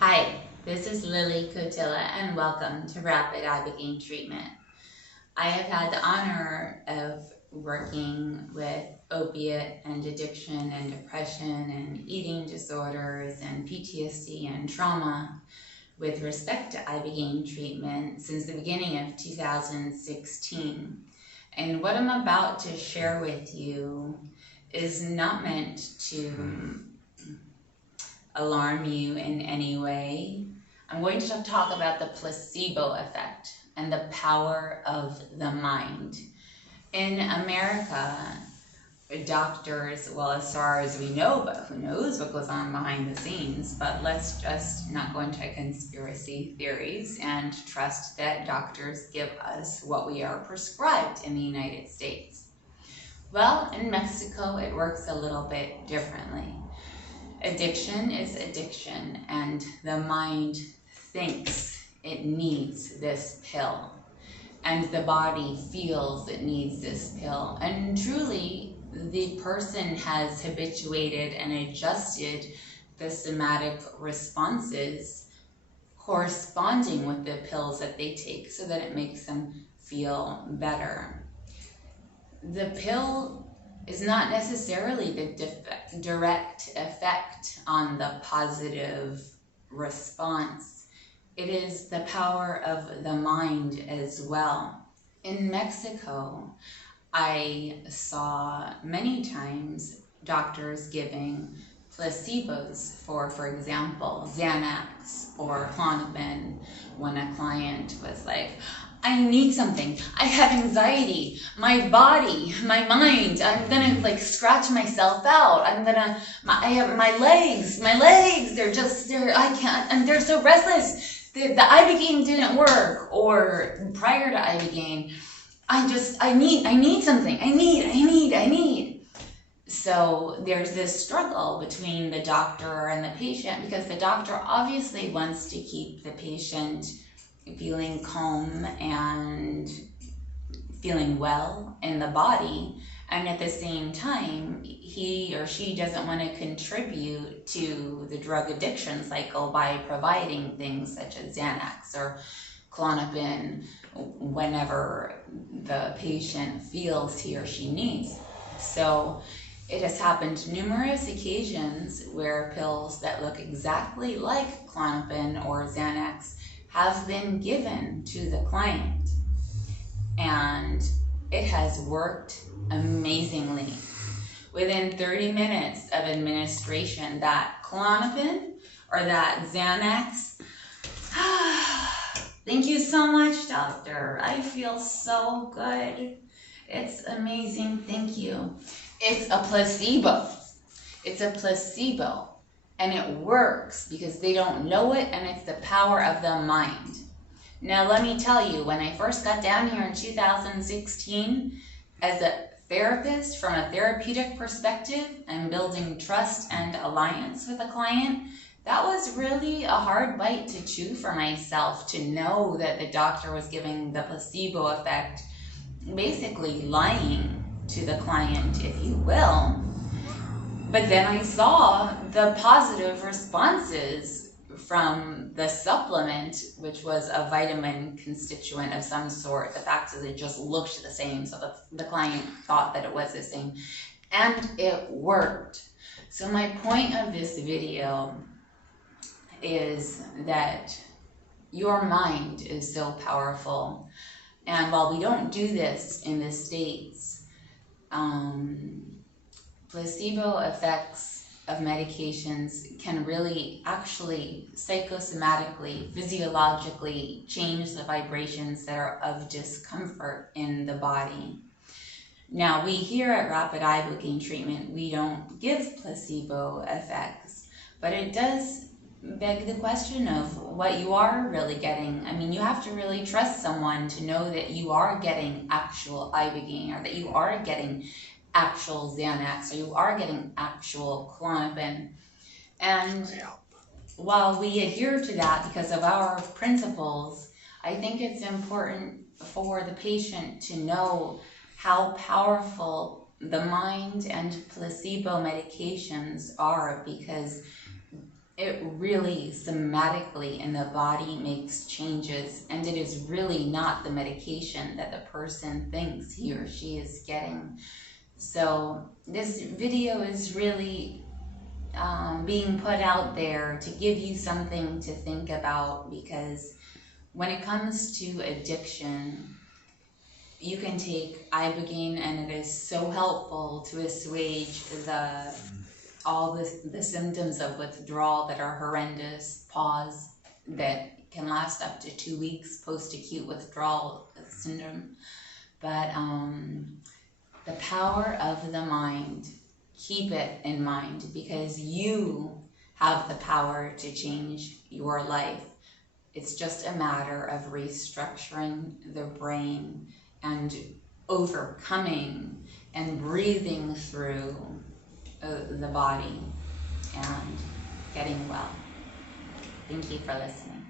Hi, this is Lily Cotilla and welcome to Rapid Ibogaine Treatment. I have had the honor of working with opiate and addiction and depression and eating disorders and PTSD and trauma with respect to Ibogaine treatment since the beginning of 2016. And what I'm about to share with you is not meant to alarm you in any way. I'm going to talk about the placebo effect and the power of the mind. In America, doctors, well, as far as we know, but who knows what goes on behind the scenes, but let's just not go into conspiracy theories and trust that doctors give us what we are prescribed in the United States. Well, in Mexico, it works a little bit differently. Addiction is addiction, and the mind thinks it needs this pill, and the body feels it needs this pill, and truly the person has habituated and adjusted the somatic responses corresponding with the pills that they take so that it makes them feel better. The pill is not necessarily the direct effect on the positive response. It is the power of the mind as well. In Mexico, I saw many times doctors giving placebos for example, Xanax or Klonopin when a client was like, I need something. I have anxiety. My body, my mind, I'm gonna like scratch myself out. I have my legs, I can't, and they're so restless. The Ibogaine didn't work, or prior to Ibogaine, I need something. I need. So there's this struggle between the doctor and the patient because the doctor obviously wants to keep the patient feeling calm and feeling well in the body, and at the same time he or she doesn't want to contribute to the drug addiction cycle by providing things such as Xanax or Klonopin whenever the patient feels he or she needs. So it has happened numerous occasions where pills that look exactly like Klonopin or Xanax have been given to the client, and it has worked amazingly. Within 30 minutes of administration, that Klonopin or that Xanax, thank you so much, doctor. I feel so good. It's amazing, thank you. It's a placebo. It's a placebo. And it works because they don't know it, and it's the power of the mind. Now, let me tell you, when I first got down here in 2016, as a therapist, from a therapeutic perspective, and building trust and alliance with a client, that was really a hard bite to chew for myself, to know that the doctor was giving the placebo effect, basically lying to the client, if you will. But then I saw the positive responses from the supplement, which was a vitamin constituent of some sort. The fact is it just looked the same, so the client thought that it was the same, and it worked. So my point of this video is that your mind is so powerful, and while we don't do this in the States, placebo effects of medications can really actually psychosomatically, physiologically change the vibrations that are of discomfort in the body. Now, we here at Rapid Ibogaine Treatment, we don't give placebo effects, but it does beg the question of what you are really getting. I mean, you have to really trust someone to know that you are getting actual Ibogaine, or that you are getting actual Xanax, or you are getting actual Klonopin. And while we adhere to that because of our principles, I think it's important for the patient to know how powerful the mind and placebo medications are, because it really somatically in the body makes changes, and it is really not the medication that the person thinks he or she is getting. So this video is really being put out there to give you something to think about, because when it comes to addiction, you can take ibogaine and it is so helpful to assuage all the symptoms of withdrawal that are horrendous, pause, that can last up to 2 weeks, post-acute withdrawal syndrome. But the power of the mind, keep it in mind, because you have the power to change your life. It's just a matter of restructuring the brain and overcoming and breathing through the body and getting well. Thank you for listening.